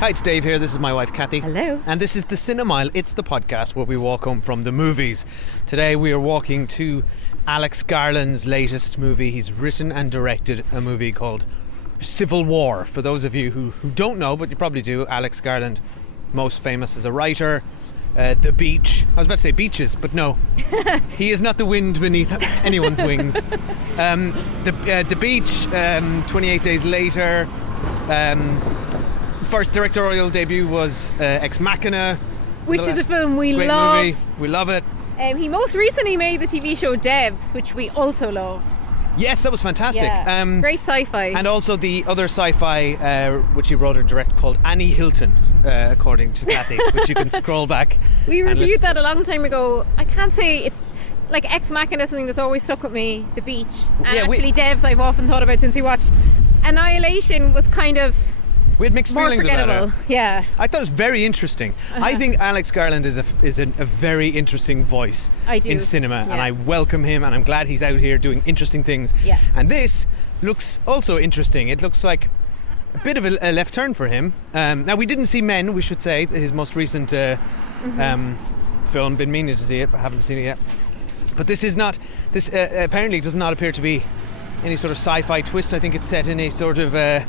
Hi, it's Dave here. This is my wife, Kathy. Hello. And this is the Cinemile. It's the podcast where we walk home from the movies. Today we are walking to Alex Garland's latest movie. He's written and directed a movie called Civil War. For those of you who don't know, but you probably do, Alex Garland, most famous as a writer. The Beach. I was about to say beaches, but no. He is not the wind beneath anyone's wings. The Beach, 28 Days Later. First directorial debut was Ex Machina. Which is a film we great love. Movie. We love it. He most recently made the TV show Devs, which we also loved. Yes, that was fantastic. Yeah, great sci-fi. And also the other sci-fi, which he wrote and directed, called Annie Hilton, according to Kathy, which you can scroll back. We reviewed that a long time ago. I can't say it's like Ex Machina is something that's always stuck with me. The Beach, and actually Devs I've often thought about since we watched. Annihilation was kind of we had mixed feelings about it. Yeah, I thought it was very interesting. I think Alex Garland is a very interesting voice in cinema, and I welcome him, and I'm glad he's out here doing interesting things. Yeah. And this looks also interesting. It looks like a bit of a left turn for him. Now, we didn't see Men, we should say, his most recent film. Been meaning to see it, but haven't seen it yet. But this is not. This apparently does not appear to be any sort of sci-fi twist. I think it's set in a sort of a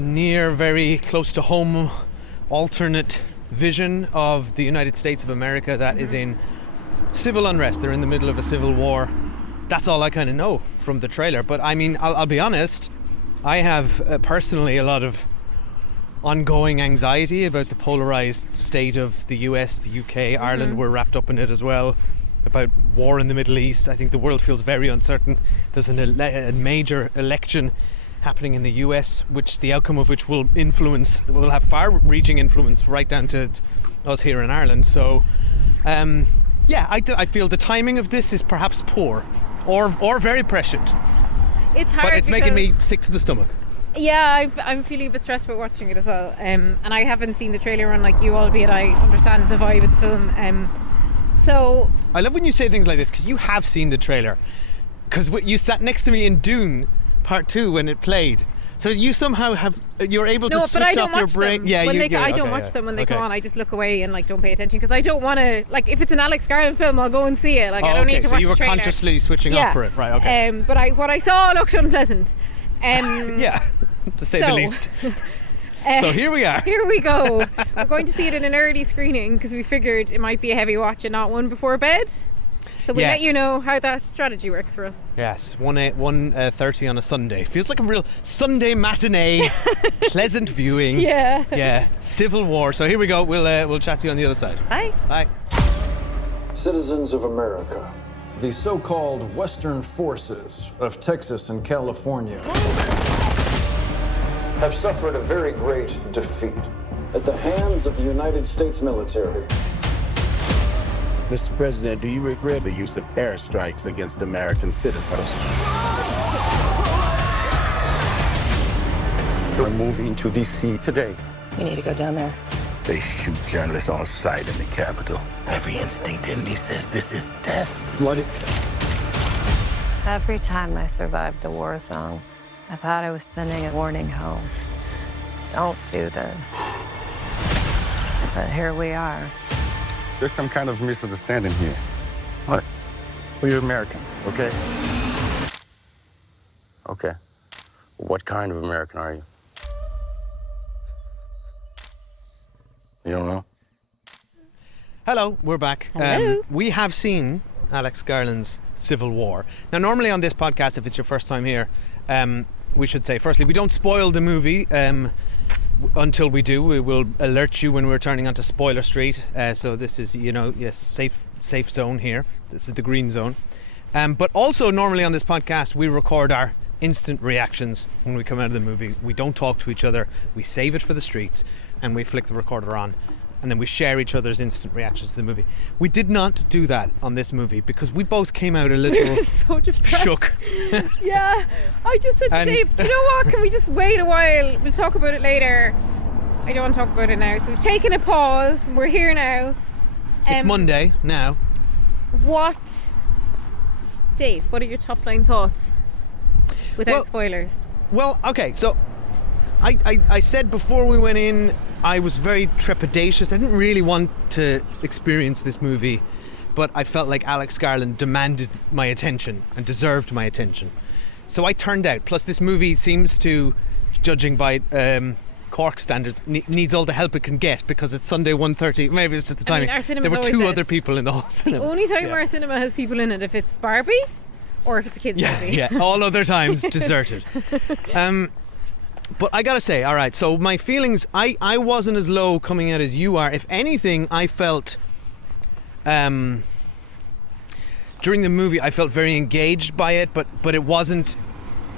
near, very close to home alternate vision of the United States of America that is in civil unrest. They're in the middle of a civil war. That's all I kind of know from the trailer. But I mean, I'll be honest, I have personally a lot of ongoing anxiety about the polarized state of the US, the UK, Ireland. We're wrapped up in it as well. About war in the Middle East. I think the world feels very uncertain. There's a major election happening in the US, which the outcome of which will have far-reaching influence right down to us here in Ireland. So, I feel the timing of this is perhaps poor, or very prescient. It's hard, but it's making me sick to the stomach. Yeah, I'm feeling a bit stressed about watching it as well. And I haven't seen the trailer run like you, albeit I understand the vibe of the film. So I love when you say things like this, because you have seen the trailer. Because you sat next to me in Dune Part 2 when it played. So you somehow you're able to switch off your brain. Yeah, I don't watch them when they come on. I just look away and don't pay attention, because I don't want to, if it's an Alex Garland film, I'll go and see it. I don't need to watch the trailer. So you were consciously switching off for it, right? Okay. But what I saw looked unpleasant. Yeah, to say the least. So here we are. Here we go. We're going to see it in an early screening because we figured it might be a heavy watch and not one before bed. So we'll let you know how that strategy works for us. Yes, 1:30 on a Sunday. Feels like a real Sunday matinee. Pleasant viewing. Yeah. Yeah. Civil War. So here we go. We'll chat to you on the other side. Bye. Bye. Citizens of America. The so-called Western forces of Texas and California have suffered a very great defeat at the hands of the United States military. Mr. President, do you regret the use of airstrikes against American citizens? We're moving to D.C. today. We need to go down there. They shoot journalists on sight in the Capitol. Every instinct in me says this is death. What? Every time I survived a war zone, I thought I was sending a warning home. Don't do this. But here we are. There's some kind of misunderstanding here. What? Well, you're American, okay? Okay. What kind of American are you? You don't know? Hello, we're back. Hello. We have seen Alex Garland's Civil War. Now, normally on this podcast, if it's your first time here, we should say, firstly, we don't spoil the movie until we do. We will alert you when we're turning onto Spoiler Street. So this is, safe zone here. This is the green zone. But also, normally on this podcast, we record our instant reactions when we come out of the movie. We don't talk to each other. We save it for the streets, and we flick the recorder on, and then we share each other's instant reactions to the movie. We did not do that on this movie because we both came out a little so shook. Yeah, I just said to Dave, do you know what, can we just wait a while? We'll talk about it later. I don't want to talk about it now. So we've taken a pause. We're here now. It's Monday now. Dave, what are your top line thoughts without spoilers? Well, okay, so I said before we went in, I was very trepidatious. I didn't really want to experience this movie, but I felt like Alex Garland demanded my attention and deserved my attention. So I turned out. Plus, this movie seems to, judging by Cork standards, needs all the help it can get because it's Sunday 1:30. Maybe it's just the timing. There were 2 other people in the whole cinema. The only time our cinema has people in it if it's Barbie or if it's a kids movie. Yeah, all other times deserted. But I gotta say, all right, so my feelings, I wasn't as low coming out as you are. If anything, I felt during the movie I felt very engaged by it, but it wasn't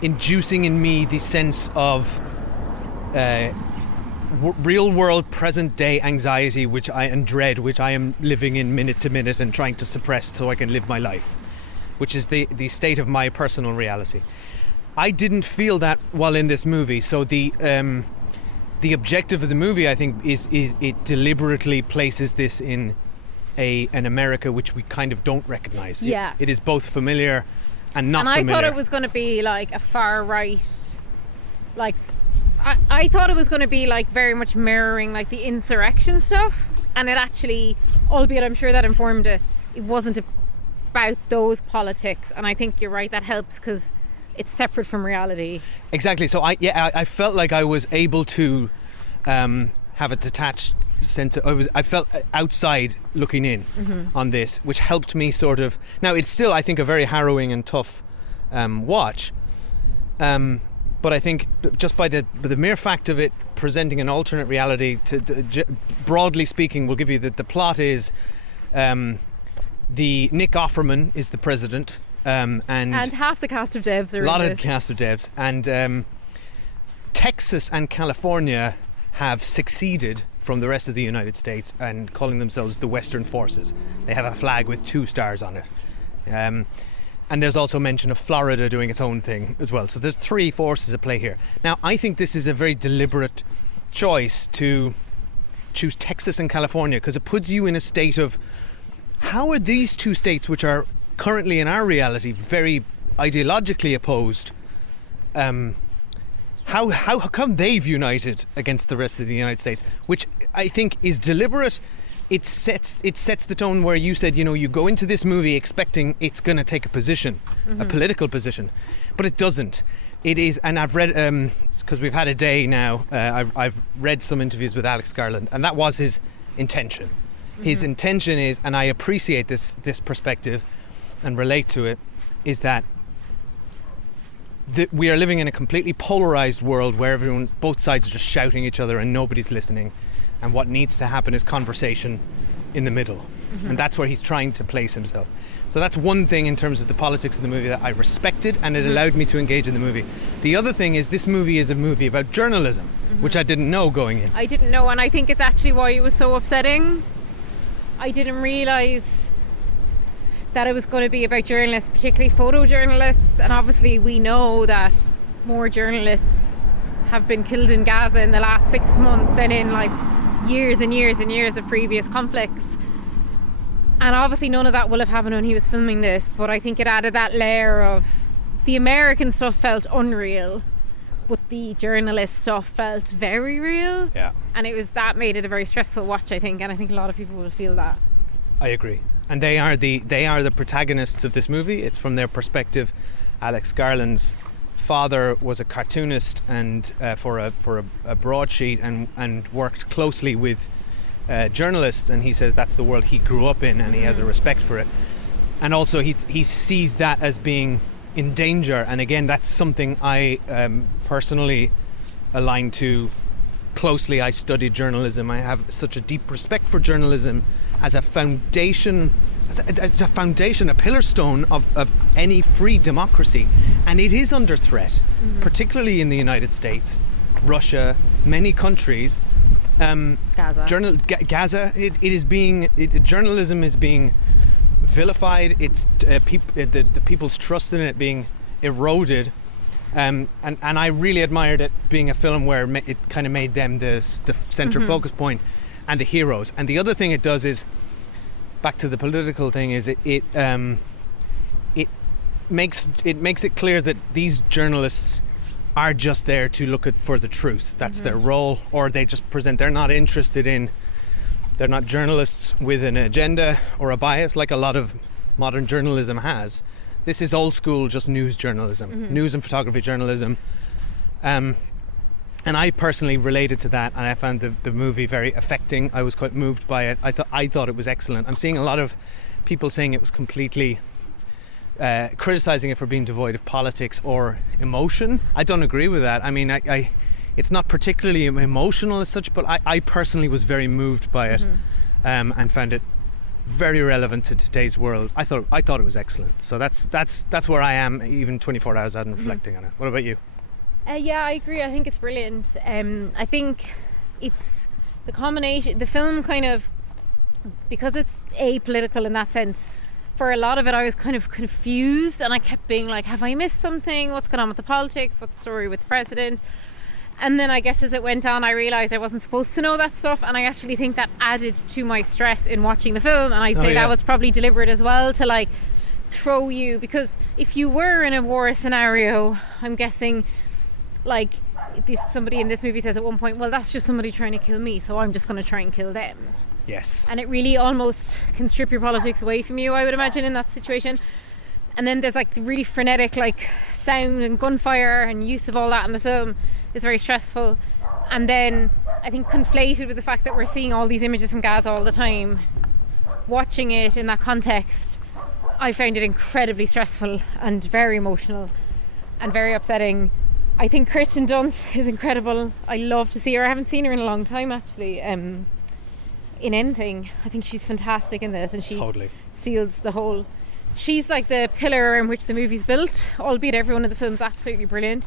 inducing in me the sense of real world present day anxiety and dread which I am living in minute to minute and trying to suppress so I can live my life, which is the state of my personal reality. I didn't feel that while in this movie. So the objective of the movie, I think, is it deliberately places this in an America which we kind of don't recognize. Yeah. It is both familiar and not familiar. And I thought it was going to be like a far right, like I thought it was going to be like very much mirroring like the insurrection stuff, and it actually, albeit I'm sure that informed it, it wasn't about those politics. And I think you're right, that helps because it's separate from reality. Exactly. So I felt like I was able to have a detached sense of, I felt outside looking in on this, which helped me sort of. Now it's still, I think, a very harrowing and tough watch, but I think just by the mere fact of it presenting an alternate reality, broadly speaking, we'll give you that the plot is the Nick Offerman is the president, and half the cast of devs are a lot of cast of devs, and Texas and California have seceded from the rest of the United States and calling themselves the Western Forces. They have a flag with 2 stars on it. And there's also mention of Florida doing its own thing as well. So there's 3 forces at play here. Now, I think this is a very deliberate choice to choose Texas and California because it puts you in a state of how are these 2 states, which are currently in our reality very ideologically opposed, how come they've united against the rest of the United States, which I think is deliberate. It sets the tone where you said, you go into this movie expecting it's going to take a position, a political position, but it doesn't. It is, and I've read, because we've had a day now, I've read some interviews with Alex Garland, and that was his intention. His intention is, and I appreciate this perspective and relate to it, is that we are living in a completely polarized world where both sides are just shouting at each other and nobody's listening. And what needs to happen is conversation in the middle. And that's where he's trying to place himself. So that's one thing in terms of the politics of the movie that I respected, and it allowed me to engage in the movie. The other thing is this movie is a movie about journalism, which I didn't know going in. I didn't know, and I think it's actually why it was so upsetting. I didn't realise that it was going to be about journalists, particularly photojournalists, and obviously we know that more journalists have been killed in Gaza in the last 6 months than in like years and years and years of previous conflicts. And obviously none of that will have happened when he was filming this, but I think it added that layer of the American stuff felt unreal, but the journalist stuff felt very real. Yeah. And that made it a very stressful watch, I think, and I think a lot of people will feel that. I agree. And they are the protagonists of this movie. It's from their perspective. Alex Garland's father was a cartoonist and for a broadsheet and worked closely with journalists, and he says that's the world he grew up in, and he has a respect for it. And also he sees that as being in danger, and again that's something I personally align to closely. I studied journalism. I have such a deep respect for journalism as a foundation, a pillar stone of any free democracy, and it is under threat, particularly in the United States, Russia, many countries. Gaza. Gaza. Journalism is being vilified. It's the people's trust in it being eroded, and I really admired it being a film where it kind of made them the center focus point and the heroes. And the other thing it does is, back to the political thing, is it makes it clear that these journalists are just there to look for the truth. That's their role, or they just present. They're not interested in. They're not journalists with an agenda or a bias like a lot of modern journalism has. This is old school, just news journalism, news and photography journalism. And I personally related to that, and I found the movie very affecting. I was quite moved by it. I thought it was excellent. I'm seeing a lot of people saying it was completely criticizing it for being devoid of politics or emotion. I don't agree with that. I mean, it's not particularly emotional as such, but I personally was very moved by it, and found it very relevant to today's world. I thought it was excellent. So that's where I am, even 24 hours out and reflecting on it. What about you? Yeah, I agree. I think it's brilliant. I think it's the combination, the film kind of, because it's apolitical in that sense, for a lot of it I was kind of confused, and I kept being like, have I missed something? What's going on with the politics? What's the story with the president? And then I guess as it went on, I realised I wasn't supposed to know that stuff, and I actually think that added to my stress in watching the film, and I'd say that was probably deliberate as well, to like throw you, because if you were in a war scenario, I'm guessing like somebody in this movie says at one point, well, that's just somebody trying to kill me, so I'm just going to try and kill them. Yes. And it really almost can strip your politics away from you, I would imagine, in that situation. And then there's like the really frenetic like sound and gunfire and use of all that in the film is very stressful. And then I think conflated with the fact that we're seeing all these images from Gaza all the time, watching it in that context, I found it incredibly stressful and very emotional and very upsetting. I think Kirsten Dunst is incredible. I love to see her. I haven't seen her in a long time, actually, in anything. I think she's fantastic in this, and she steals the whole... She's like the pillar in which the movie's built, albeit everyone in the film's absolutely brilliant.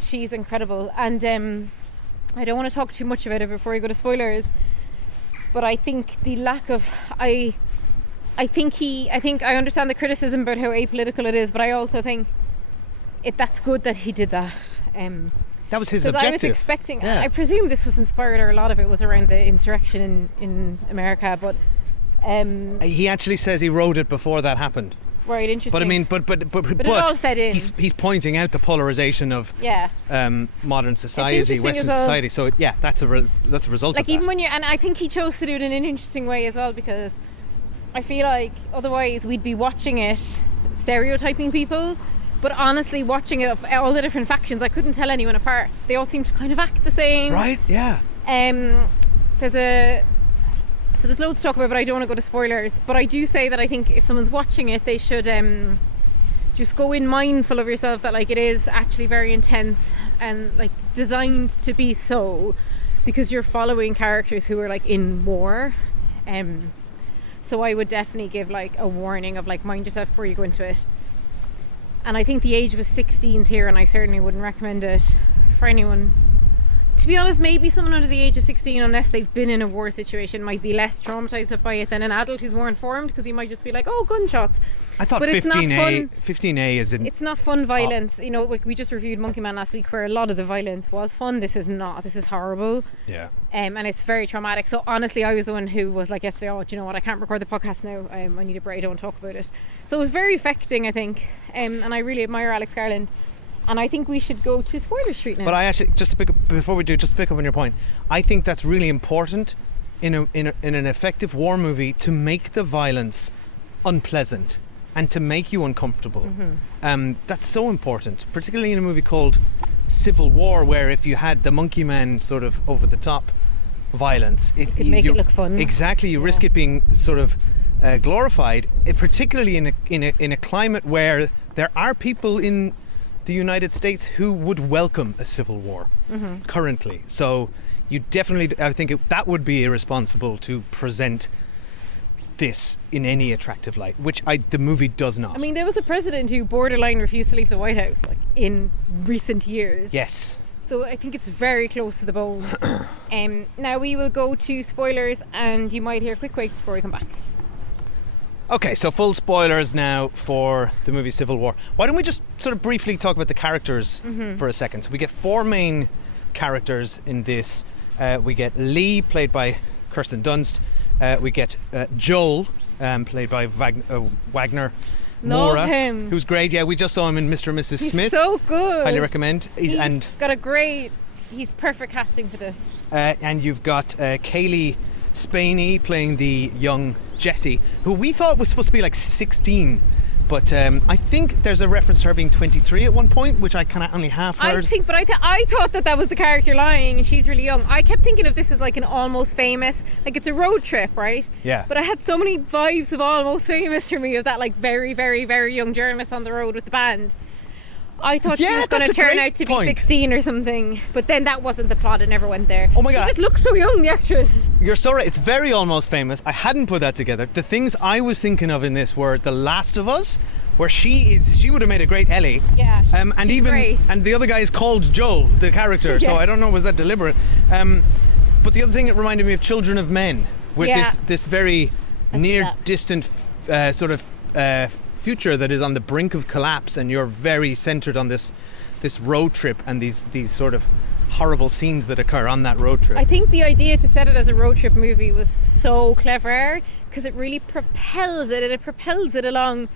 She's incredible. And I don't want to talk too much about it before we go to spoilers, but I think the lack of... I think I understand the criticism about how apolitical it is, but I also think that's good that he did that. That was his objective. I was expecting, I presume this was inspired, or a lot of it was around the insurrection in America, but he actually says he wrote it before that happened. Right, interesting. But I mean, but it all fed in. He's pointing out the polarization of modern society, Western society. So that's a result of that. Like even when and I think he chose to do it in an interesting way as well, because I feel like otherwise we'd be watching it stereotyping people. But honestly, watching it of all the different factions, I couldn't tell anyone apart. They all seem to kind of act the same. Right, yeah. There's loads to talk about, but I don't want to go to spoilers. But I do say that I think if someone's watching it, they should just go in mindful of yourself that like it is actually very intense and like designed to be so, because you're following characters who are like in war. So I would definitely give like a warning of like mind yourself before you go into it. And I think the age was 16s here, and I certainly wouldn't recommend it for anyone. To be honest, maybe someone under the age of 16, unless they've been in a war situation, might be less traumatised by it than an adult who's more informed, because he might just be like, oh, gunshots. I thought 15A is it's not fun violence. You know, like we just reviewed Monkey Man last week, where a lot of the violence was fun. This is not. This is horrible. Yeah. And it's very traumatic. So honestly, I was the one who was like yesterday, oh, do you know what? I can't record the podcast now. I need a break. I don't talk about it. So it was very affecting, I think. And I really admire Alex Garland. And I think we should go to Spoiler Street now. But I actually, just to pick up on your point, I think that's really important in an effective war movie, to make the violence unpleasant and to make you uncomfortable. That's so important, particularly in a movie called Civil War, where if you had the Monkey Man sort of over the top violence, it could make it look fun. Exactly, you risk it being sort of glorified, particularly in a climate where there are people in the United States who would welcome a civil war currently. So you definitely, I think that would be irresponsible to present this in any attractive light, which the movie does not. I mean, there was a president who borderline refused to leave the White House, like in recent years. Yes. So I think it's very close to the bone. Now we will go to spoilers, and you might hear a quick break before we come back. Okay, so full spoilers now for the movie Civil War. Why don't we just sort of briefly talk about the characters for a second? So we get four main characters in this. We get Lee, played by Kirsten Dunst. We get Joel, played by Wagner. Love Mora, him. who's great. Yeah, we just saw him in Mr. and Mrs. He's Smith. so good. Highly recommend. He's perfect casting for this. And you've got Kaylee Spaney playing the young Jessie, who we thought was supposed to be like 16. But I think there's a reference to her being 23 at one point, which I kind of only half heard. I thought that was the character lying, and she's really young. I kept thinking of this as like an Almost Famous, like it's a road trip, right? Yeah. But I had so many vibes of Almost Famous for me, of that like very, very, very young journalist on the road with the band. I thought she was going to turn out to be 16 or something, but then that wasn't the plot. It never went there. Oh my God. She just looks so young, the actress. You're so right. It's very Almost Famous. I hadn't put that together. The things I was thinking of in this were The Last of Us, where she would have made a great Ellie. Yeah. And even great. and the other guy is called Joel, the character. Yeah. So I don't know, was that deliberate? But the other thing, it reminded me of Children of Men, with this very near distant sort of future that is on the brink of collapse, and you're very centered on this road trip and these sort of horrible scenes that occur on that road trip. I think the idea to set it as a road trip movie was so clever, because it really propels it, and it propels it along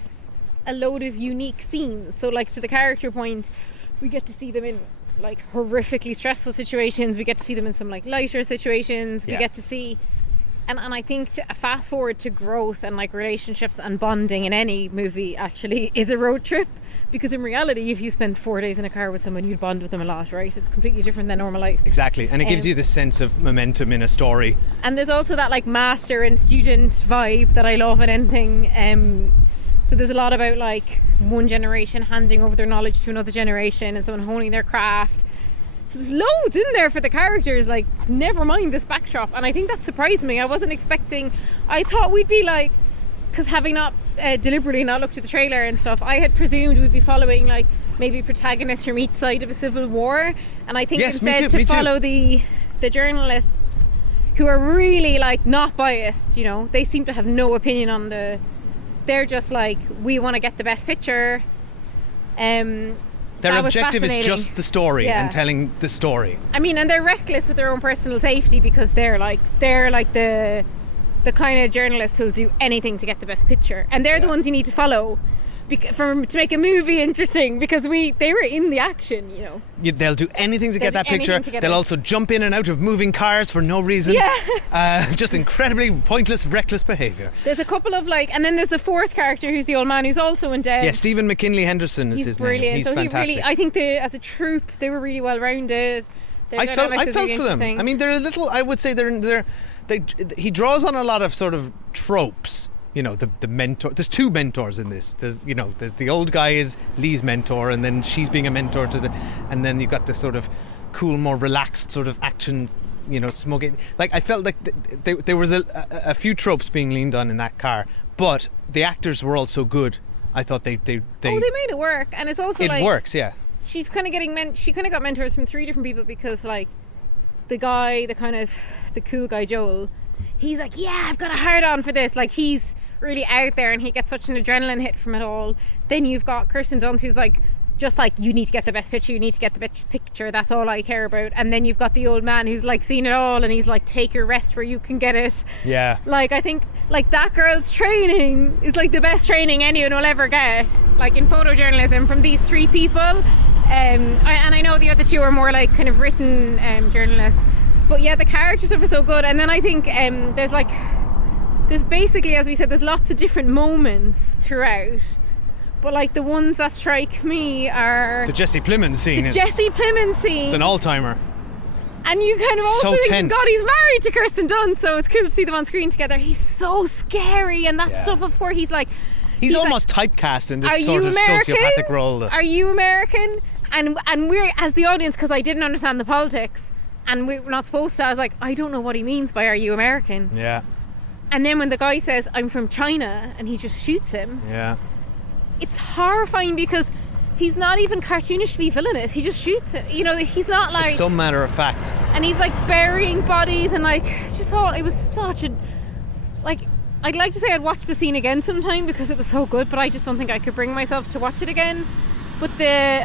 a load of unique scenes. So like, to the character point, we get to see them in like horrifically stressful situations, we get to see them in some like lighter situations, we get to see, and I think a fast forward to growth and like relationships and bonding in any movie actually is a road trip, because in reality, if you spend 4 days in a car with someone, you'd bond with them a lot, right? It's completely different than normal life. Exactly, and it gives you this sense of momentum in a story. And there's also that like master and student vibe that I love in anything. So there's a lot about like one generation handing over their knowledge to another generation, and someone honing their craft. So there's loads in there for the characters, like never mind this backdrop. And I think that surprised me. I wasn't expecting, I thought we'd be like, because having not deliberately not looked at the trailer and stuff, I had presumed we'd be following like maybe protagonists from each side of a civil war. And I think instead to follow the journalists, who are really like not biased, you know, they seem to have no opinion on they're just like, we want to get the best picture. Their objective is just the story and telling the story. I mean, and they're reckless with their own personal safety, because they're like the kind of journalists who'll do anything to get the best picture, and they're the ones you need to follow to make a movie interesting, because they were in the action, you know. They'll do anything to get that picture. They'll also jump in and out of moving cars for no reason. Just incredibly pointless, reckless behaviour. There's a couple of like, and then there's the fourth character who's the old man who's also in Dead. Yeah, Stephen McKinley Henderson is his brilliant. name. He's so fantastic. I think as a troupe, they were really well rounded. I felt for them. I mean, they're a little. I would say he draws on a lot of sort of tropes. You know, the mentor. There's two mentors in this. There's the old guy is Lee's mentor, and then she's being a mentor to and then you've got the sort of cool, more relaxed sort of action, you know, smoking. Like, I felt like there was a few tropes being leaned on in that car, but the actors were all so good. I thought they made it work, and it's also it works. Yeah, she's kind of she kind of got mentors from 3 different people, because like the guy, the cool guy Joel, he's like, yeah, I've got a hard on for this. Like, he's really out there, and he gets such an adrenaline hit from it all. Then you've got Kirsten Dunst, who's like, just like, you need to get the best picture, you need to get the best picture, that's all I care about. And then you've got the old man who's like seen it all, and he's like, take your rest where you can get it. Yeah. Like, I think like that girl's training is like the best training anyone will ever get, like in photojournalism, from these 3 people. And I know the other 2 are more like kind of written journalists, but yeah, the character stuff is so good. And then I think there's basically, as we said, there's lots of different moments throughout, but like the ones that strike me are the Jesse Plemons scene. It's an all-timer, and you kind of also think, tense. God, he's married to Kirsten Dunst, so it's cool to see them on screen together. He's so scary, and that stuff of where he's almost like, typecast in this sort of sociopathic role. Are you American? And we're, as the audience, because I didn't understand the politics, and we were not supposed to, I was like, I don't know what he means by "Are you American?" Yeah. And then when the guy says, I'm from China, and he just shoots him, it's horrifying, because he's not even cartoonishly villainous. He just shoots him. You know, he's not like... It's so matter of fact. And he's like burying bodies, and like, it was such a... Like, I'd like to say I'd watch the scene again sometime, because it was so good, but I just don't think I could bring myself to watch it again. But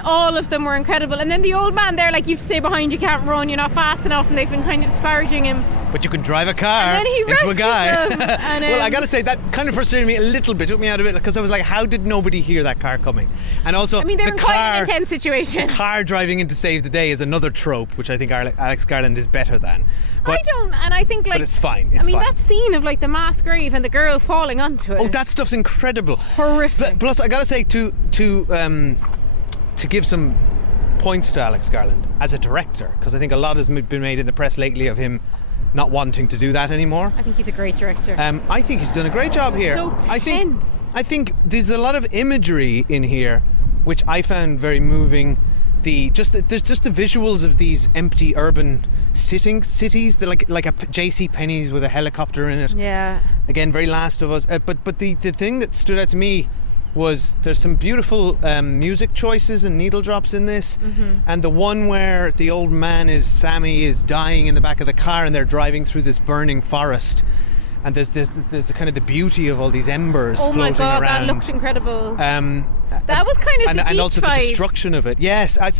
all of them were incredible. And then the old man there, like, you have to stay behind, you can't run, you're not fast enough, and they've been kind of disparaging him. but you can drive a car And then he into a rescues guy. them, and, Well, I gotta say, that kind of frustrated me a little bit, took me out of it, because I was like, how did nobody hear that car coming? And also, I mean, they're the in quite car, an intense situation. car driving in to save the day is another trope, which I think Alex Garland is better than. But, I don't, and I think like. but it's fine. It's I mean, fine. that scene of like the mass grave and the girl falling onto it. Oh, that stuff's incredible. Horrific. Plus, I gotta say, to give some points to Alex Garland as a director, because I think a lot has been made in the press lately of him not wanting to do that anymore. I think he's a great director. I think he's done a great job here. So tense. I think there's a lot of imagery in here, which I found very moving. There's just the visuals of these empty urban cities. They're like a J.C. Penney's with a helicopter in it. Yeah. Again, very Last of Us. But the thing that stood out to me was there's some beautiful music choices and needle drops in this, and the one where the old man Sammy is dying in the back of the car and they're driving through this burning forest, and there's the kind of the beauty of all these embers Oh my floating god, around. that looked incredible. That was kind of and the beach also the vibes. destruction of it. Yes, I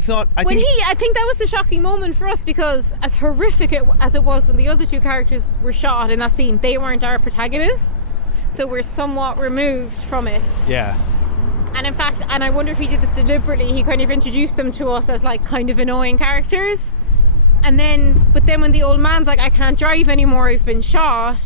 thought I think think that was the shocking moment for us, because as horrific as it was when the other two characters were shot in that scene, they weren't our protagonists, so we're somewhat removed from it. yeah. And in fact, and I wonder if he did this deliberately, he kind of introduced them to us as like kind of annoying characters, but then when the old man's like, I can't drive anymore, I've been shot,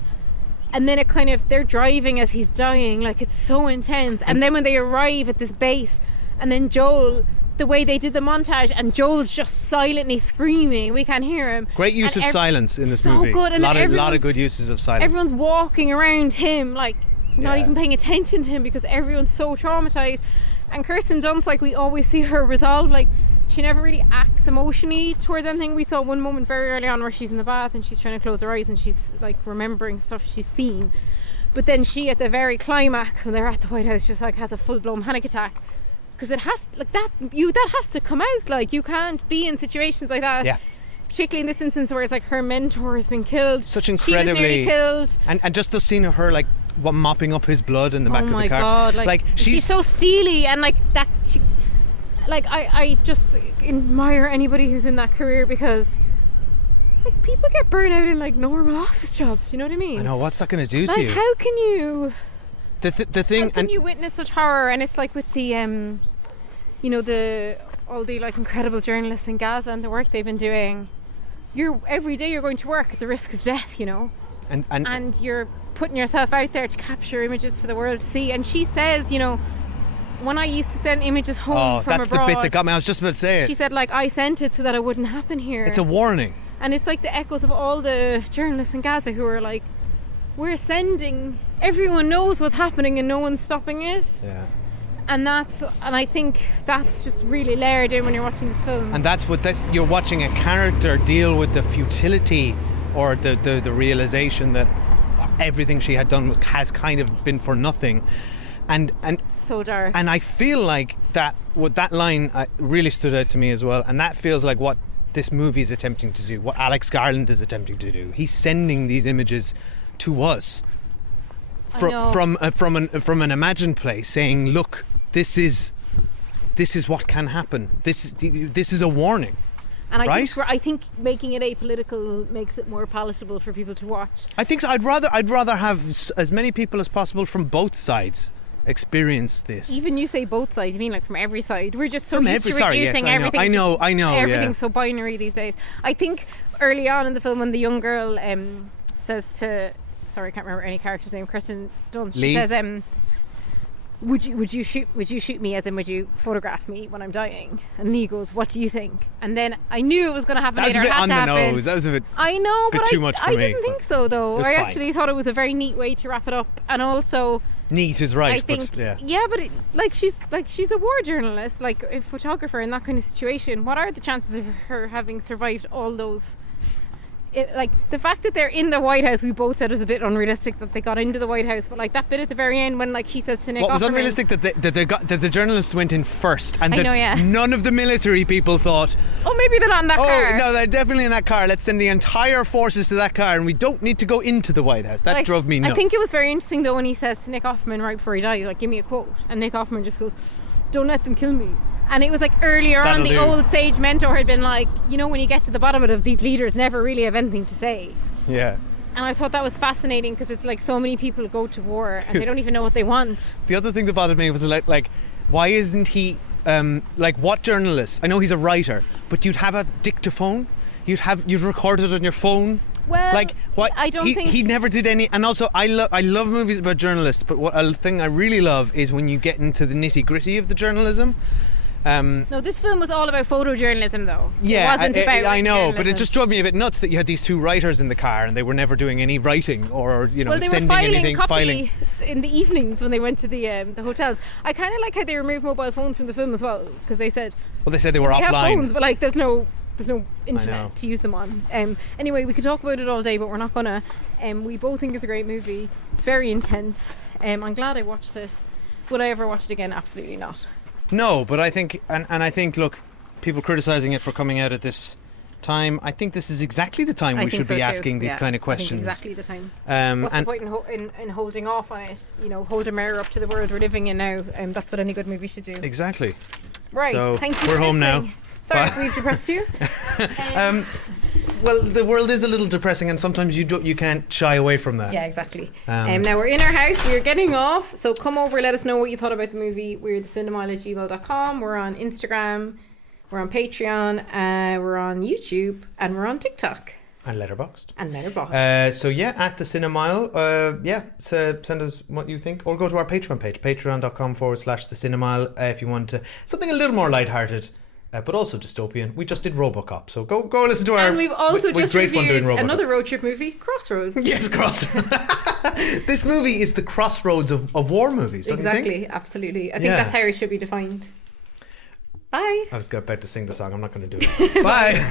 and then it kind of, they're driving as he's dying, like it's so intense. And then when they arrive at this base, and then Joel, the way they did the montage, and Joel's just silently screaming, we can't hear him. Great use of silence in this so movie. Good. And lot of everyone's- good uses of silence. Everyone's walking around him, like not Yeah. even paying attention to him, because everyone's so traumatized. And Kirsten Dunst, like we always see her resolve, like she never really acts emotionally towards anything. We saw one moment very early on where she's in the bath and she's trying to close her eyes and she's like remembering stuff she's seen, but then she, at the very climax when they're at the White House, just like has a full-blown panic attack, because it has, like, that has to come out. Like, you can't be in situations like that. Yeah. Particularly in this instance where it's like her mentor has been killed. Such She was incredibly nearly killed. And just the scene of her like mopping up his blood in the back Oh of my the car. god! Like she's so steely, and like that. I just admire anybody who's in that career, because like people get burnt out in like normal office jobs. You know what I mean? I know, what's that going to do to Like, you? how can you? The thing, How can and you witness such horror? And it's like with the all the like incredible journalists in Gaza and the work they've been doing. Every day you're going to work at the risk of death, you know, and you're putting yourself out there to capture images for the world to see. And she says, you know, when I used to send images home from that's abroad, the bit that got me. I was just about to say it. she said, like, I sent it so that it wouldn't happen here. It's a warning. And it's like the echoes of all the journalists in Gaza who are like, we're sending, everyone knows what's happening and no one's stopping it. Yeah. And I think that's just really layered in when you're watching this film. And you're watching a character deal with the futility or the realization that everything she had done has kind of been for nothing. And so dark. And I feel like that line really stood out to me as well. And that feels like what this movie is attempting to do, what Alex Garland is attempting to do. He's sending these images to us from an imagined place, saying, look, this is what can happen. This is a warning. And right? I think making it apolitical makes it more palatable for people to watch. I think so. I'd rather have as many people as possible from both sides experience this. Even you say both sides, you mean like from every side? We're just so From used to sorry, reducing yes, everything. I know. Everything's Yeah. so binary these days. I think early on in the film when the young girl says to, sorry, I can't remember any character's name, Kirsten Dunst, Lee. she says, would you shoot me, as in would you photograph me when I'm dying? And Lee goes, what do you think? And then I knew it was going to happen That was later. a bit It had on to the happen. nose. That was a bit. I know, bit but too much for I me, didn't think so though. was I fine. actually thought it was a very neat way to wrap it up, and also Neat is right, I think, but yeah. but she's a war journalist, like a photographer in that kind of situation. What are the chances of her having survived all those? Like the fact that they're in the White House, we both said it was a bit unrealistic that they got into the White House, but like that bit at the very end when like he says to Nick, What was Offerman, unrealistic that the journalists went in first, and I that know, yeah. none of the military people thought, oh, maybe they're not in that car. oh no, they're definitely in that car. Let's send the entire forces to that car, and we don't need to go into the White House. That drove me nuts. I think it was very interesting though when he says to Nick Offerman right before he dies, like, give me a quote, and Nick Offerman just goes, don't let them kill me. And it was like earlier That'll on, the do. old sage mentor had been like, you know, when you get to the bottom of it, these leaders never really have anything to say. Yeah. And I thought that was fascinating because it's like so many people go to war and they don't even know what they want. The other thing that bothered me was like why isn't he like what journalist? I know he's a writer, but you'd have a dictaphone. You'd record it on your phone. Well, like what? I don't think he never did any. And also, I love movies about journalists, but a thing I really love is when you get into the nitty gritty of the journalism. No, this film was all about photojournalism, though. Yeah, it wasn't about I know, but journalism. it just drove me a bit nuts that you had these two writers in the car and they were never doing any writing or Well, they sending were filing anything. copy in the evenings when they went to the hotels. I kind of like how they removed mobile phones from the film as well, because they said Well, they said they were we have offline. phones, but like there's no I know. internet to use them on. Anyway, we could talk about it all day, but we're not gonna. We both think it's a great movie. It's very intense. I'm glad I watched it. Would I ever watch it again? Absolutely not. No, but I think, and I think, look, people criticising it for coming out at this time, I think this is exactly the time we should be asking these kind of questions. I think exactly the time. What's the And point in holding off on it? Hold a mirror up to the world we're living in now. That's what any good movie should do. exactly. Right, So, thank you we're for home now. listening. Sorry Bye. if we've depressed you. Well, the world is a little depressing, and sometimes you can't shy away from that. Yeah, exactly. Um, Now we're in our house, we're getting off, so come over, let us know what you thought about the movie. We're thecinemile@gmail.com. We're on Instagram, we're on Patreon, we're on YouTube, and we're on TikTok And Letterboxd. and Letterboxd. So yeah, at the Cinemile, so send us what you think, or go to our Patreon page, patreon.com/the Cinemile, if you want something a little more lighthearted, but also dystopian. We just did Robocop, so go listen to our. And we've also we just great fun doing reviewed Robocop. another road trip movie, Crossroads. Yes, Crossroads. This movie is the crossroads of war movies, don't you think? Exactly, absolutely. I think Yeah. that's how it should be defined. Bye. I was about to sing the song. I'm not going to do it. Bye.